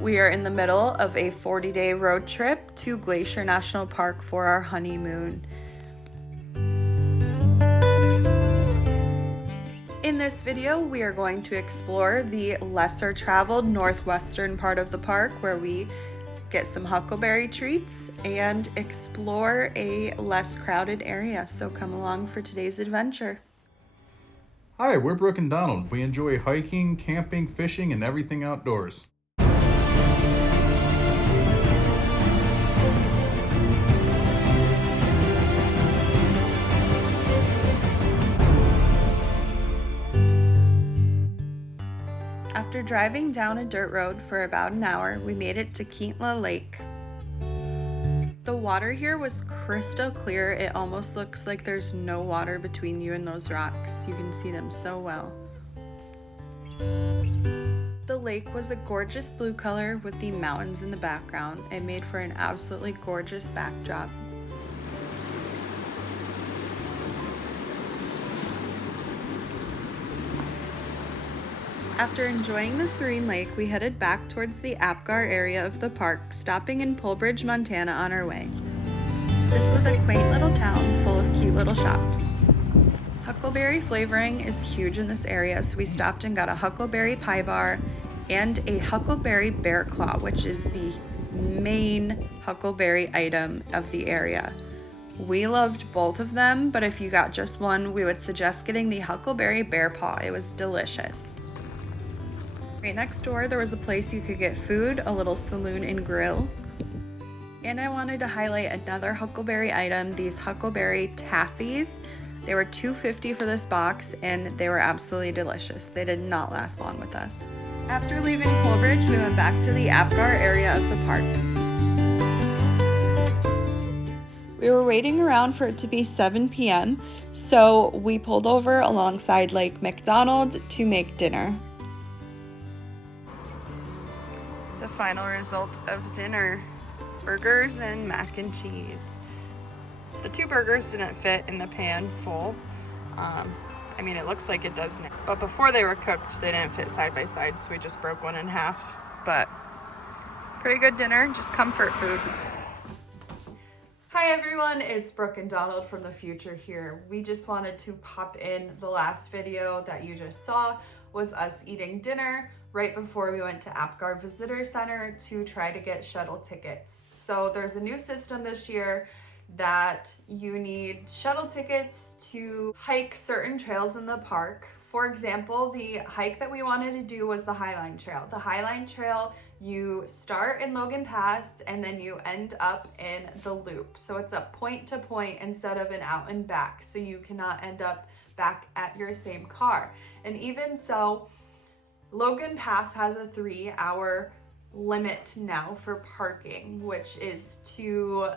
We are in the middle of a 40-day road trip to Glacier National Park for our honeymoon. In this video, we are going to explore the lesser traveled northwestern part of the park where we get some huckleberry treats and explore a less crowded area. So come along for today's adventure. Hi, we're Brooke and Donald. We enjoy hiking, camping, fishing, and everything outdoors. After driving down a dirt road for about an hour, we made it to Kintla Lake. The water here was crystal clear. It almost looks like there's no water between you and those rocks. You can see them so well. The lake was a gorgeous blue color with the mountains in the background. It made for an absolutely gorgeous backdrop. After enjoying the serene lake, we headed back towards the Apgar area of the park, stopping in Polebridge, Montana on our way. This was a quaint little town full of cute little shops. Huckleberry flavoring is huge in this area, so we stopped and got a huckleberry pie bar and a huckleberry bear claw, which is the main huckleberry item of the area. We loved both of them, but if you got just one, we would suggest getting the huckleberry bear paw. It was delicious. Right next door, there was a place you could get food, a little saloon and grill. And I wanted to highlight another huckleberry item, these huckleberry taffies. They were $2.50 for this box, and they were absolutely delicious. They did not last long with us. After leaving Polebridge, we went back to the Apgar area of the park. We were waiting around for it to be 7 p.m., so we pulled over alongside Lake McDonald to make dinner. The final result of dinner, burgers and mac and cheese. The 2 burgers didn't fit in the pan full. I mean, it looks like it does now, but before they were cooked, they didn't fit side by side, so we just broke one in half. But pretty good dinner, just comfort food. Hi everyone, it's Brooke and Donald from the future here. We just wanted to pop in. The last video that you just saw was us eating dinner right before we went to Apgar Visitor Center to try to get shuttle tickets. So there's a new system this year that you need shuttle tickets to hike certain trails in the park. For example, the hike that we wanted to do was the Highline Trail. The Highline Trail, you start in Logan Pass and then you end up in the loop. So it's a point to point instead of an out and back. So you cannot end up back at your same car. And even so, Logan Pass has a 3-hour limit now for parking, which is to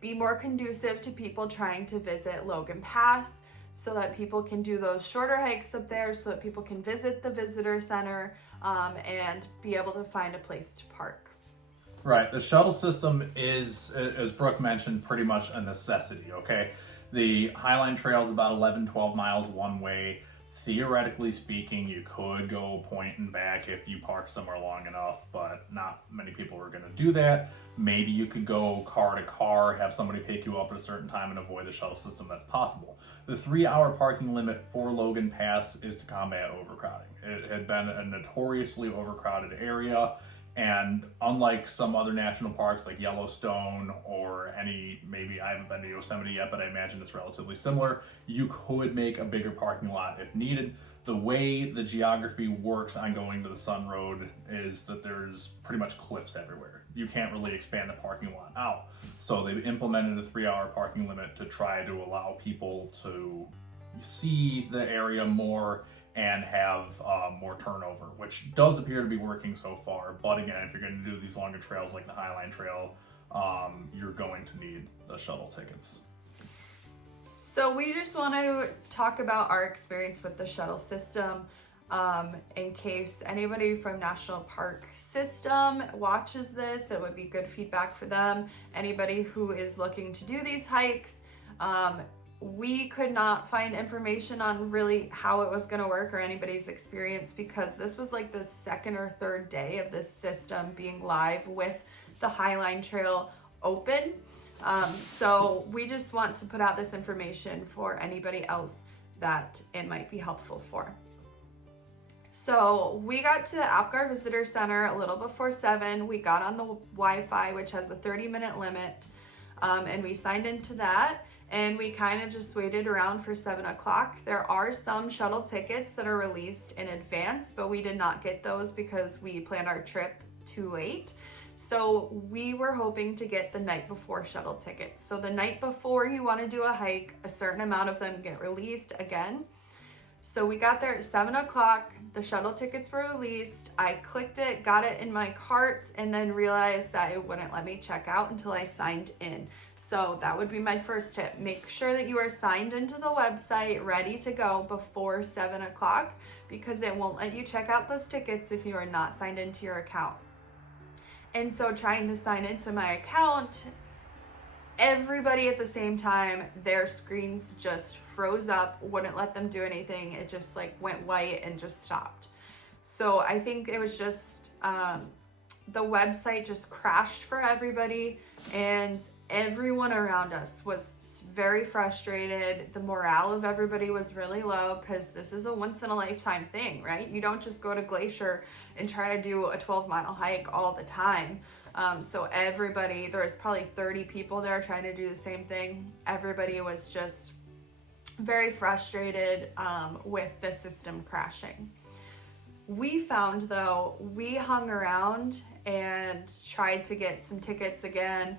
be more conducive to people trying to visit Logan Pass so that people can do those shorter hikes up there, so that people can visit the visitor center and be able to find a place to park. Right, the shuttle system is, as Brooke mentioned, pretty much a necessity, okay? The Highline Trail is about 11-12 miles one way. Theoretically speaking, you could go point and back if you park somewhere long enough, but not many people are going to do that. Maybe you could go car to car, have somebody pick you up at a certain time and avoid the shuttle system. That's possible. The 3-hour parking limit for Logan Pass is to combat overcrowding. It had been a notoriously overcrowded area, and unlike some other national parks like Yellowstone or maybe I haven't been to Yosemite yet, but I imagine it's relatively similar, you could make a bigger parking lot if needed. The way the geography works on going to the Sun Road is that there's pretty much cliffs everywhere. You can't really expand the parking lot out. So they've implemented a 3-hour parking limit to try to allow people to see the area more and have more turnover, which does appear to be working so far. But again, if you're going to do these longer trails like the Highline Trail, you're going to need the shuttle tickets. So we just want to talk about our experience with the shuttle system in case anybody from National Park System watches this. That would be good feedback for them. Anybody who is looking to do these hikes, We could not find information on really how it was going to work or anybody's experience, because this was like the second or third day of this system being live with the Highline Trail open. So we just want to put out this information for anybody else that it might be helpful for. So we got to the Apgar Visitor Center a little before 7. We got on the Wi-Fi, which has a 30-minute limit, and we signed into that, and we kind of just waited around for 7 o'clock. There are some shuttle tickets that are released in advance, but we did not get those because we planned our trip too late. So we were hoping to get the night before shuttle tickets. So the night before you want to do a hike, a certain amount of them get released again. So we got there at 7 o'clock, the shuttle tickets were released, I clicked it, got it in my cart, and then realized that it wouldn't let me check out until I signed in. So that would be my first tip. Make sure that you are signed into the website, ready to go before 7 o'clock, because it won't let you check out those tickets if you are not signed into your account. And so trying to sign into my account, everybody at the same time, their screens just froze up, wouldn't let them do anything. It just like went white and just stopped. So I think it was just the website just crashed for everybody, and everyone around us was very frustrated. The morale of everybody was really low because this is a once in a lifetime thing, right? You don't just go to Glacier and try to do a 12-mile hike all the time. So everybody, there was probably 30 people there trying to do the same thing. Everybody was just very frustrated with the system crashing. We found, though, we hung around and tried to get some tickets again.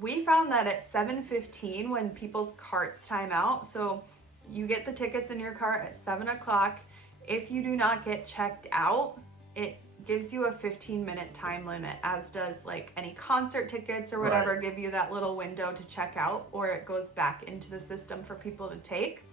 We found that at 7:15, when people's carts time out, so you get the tickets in your cart at 7 o'clock. If you do not get checked out, it gives you a 15-minute time limit, as does like any concert tickets or whatever. Right. Give you that little window to check out, or it goes back into the system for people to take.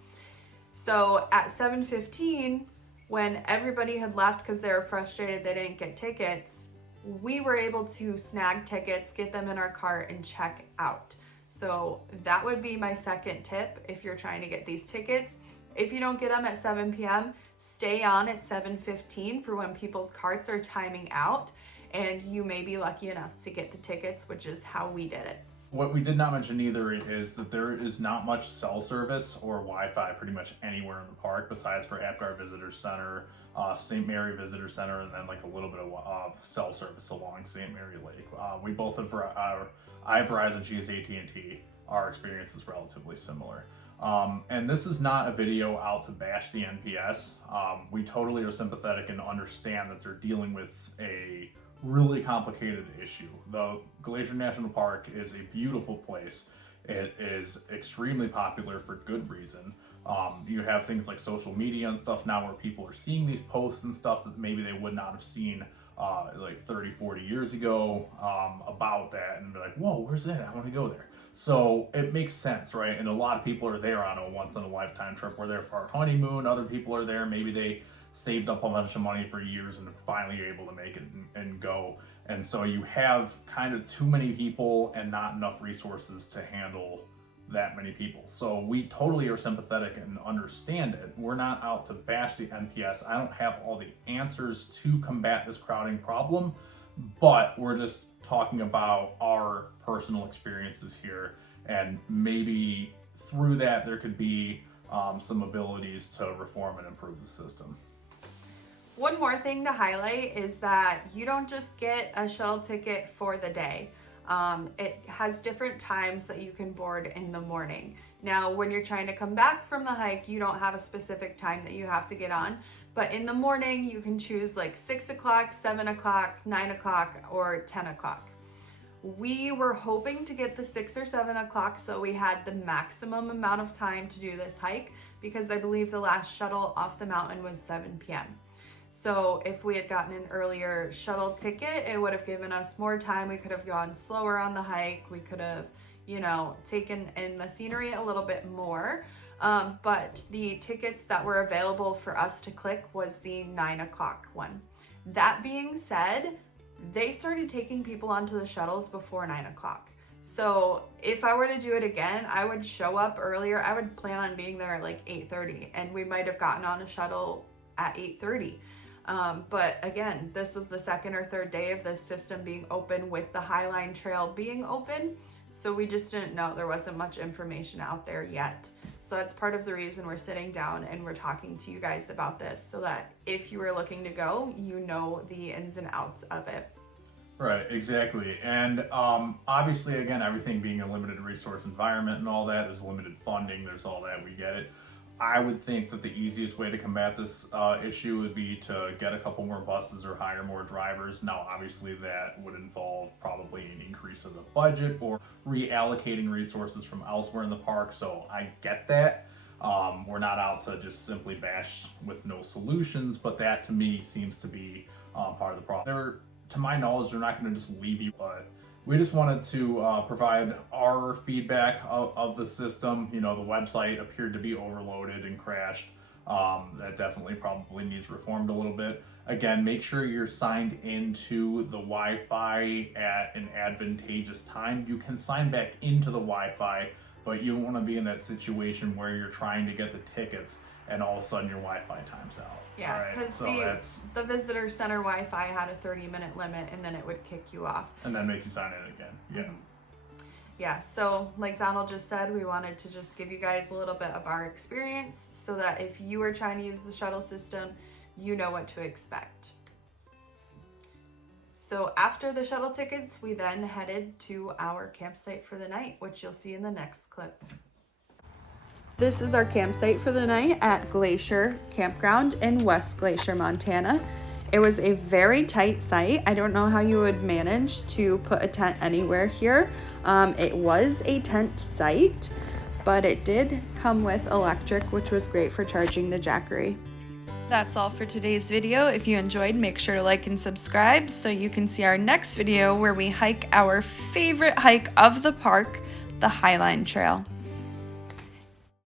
So at 7:15, when everybody had left because they were frustrated they didn't get tickets, we were able to snag tickets, get them in our cart, and check out. So that would be my second tip if you're trying to get these tickets. If you don't get them at 7 p.m., stay on at 7:15 for when people's carts are timing out, and you may be lucky enough to get the tickets, which is how we did it. What we did not mention either is that there is not much cell service or Wi-Fi pretty much anywhere in the park besides for Apgar Visitor Center, St. Mary Visitor Center, and then like a little bit of cell service along St. Mary Lake. We both have, I have Verizon, she has AT&T. Our experience is relatively similar. And this is not a video out to bash the NPS. We totally are sympathetic and understand that they're dealing with a really complicated issue. The Glacier National Park is a beautiful place. It is extremely popular for good reason. You have things like social media and stuff now where people are seeing these posts and stuff that maybe they would not have seen like 30, 40 years ago about that, and be like, whoa, where's that? I want to go there. So it makes sense, right? And a lot of people are there on a once-in-a-lifetime trip. We're there for our honeymoon. Other people are there. Maybe they saved up a bunch of money for years and finally are able to make it and go. And so you have kind of too many people and not enough resources to handle that many people. So we totally are sympathetic and understand it. We're not out to bash the NPS. I don't have all the answers to combat this crowding problem, but we're just talking about our personal experiences here, and maybe through that there could be some abilities to reform and improve the system. One more thing to highlight is that you don't just get a shuttle ticket for the day. It has different times that you can board in the morning. Now, when you're trying to come back from the hike, you don't have a specific time that you have to get on, but in the morning you can choose like 6 o'clock, 7 o'clock, 9 o'clock, or 10 o'clock. We were hoping to get the 6 or 7 o'clock so we had the maximum amount of time to do this hike, because I believe the last shuttle off the mountain was 7 p.m. So if we had gotten an earlier shuttle ticket, it would have given us more time. We could have gone slower on the hike. We could have, taken in the scenery a little bit more. But the tickets that were available for us to click was the 9 o'clock one. That being said, they started taking people onto the shuttles before 9 o'clock. So if I were to do it again, I would show up earlier. I would plan on being there at like 8:30, and we might have gotten on a shuttle at 8:30. But again, this was the second or third day of the system being open with the Highline Trail being open. So we just didn't know. There wasn't much information out there yet. So that's part of the reason we're sitting down and we're talking to you guys about this, so that if you were looking to go, you know the ins and outs of it. Right, exactly. And obviously, again, everything being a limited resource environment and all that, there's limited funding, there's all that, we get it. I would think that the easiest way to combat this issue would be to get a couple more buses or hire more drivers. Now, obviously, that would involve probably an increase of the budget or reallocating resources from elsewhere in the park, so I get that. We're not out to just simply bash with no solutions, but that to me seems to be part of the problem. To my knowledge, they're not going to just leave you, but we just wanted to provide our feedback of the system. You know, the website appeared to be overloaded and crashed. That definitely probably needs reformed a little bit. Again, make sure you're signed into the Wi-Fi at an advantageous time. You can sign back into the Wi-Fi, but you don't want to be in that situation where you're trying to get the tickets and all of a sudden your Wi-Fi time's out. Yeah, because the visitor center Wi-Fi had a 30-minute limit, and then it would kick you off. And then make you sign in again. Yeah. Yeah, so like Donald just said, we wanted to just give you guys a little bit of our experience so that if you are trying to use the shuttle system, you know what to expect. So after the shuttle tickets, we then headed to our campsite for the night, which you'll see in the next clip. This is our campsite for the night at Glacier Campground in West Glacier, Montana. It was a very tight site. I don't know how you would manage to put a tent anywhere here. It was a tent site, but it did come with electric, which was great for charging the Jackery. That's all for today's video. If you enjoyed, make sure to like and subscribe so you can see our next video where we hike our favorite hike of the park, the Highline Trail.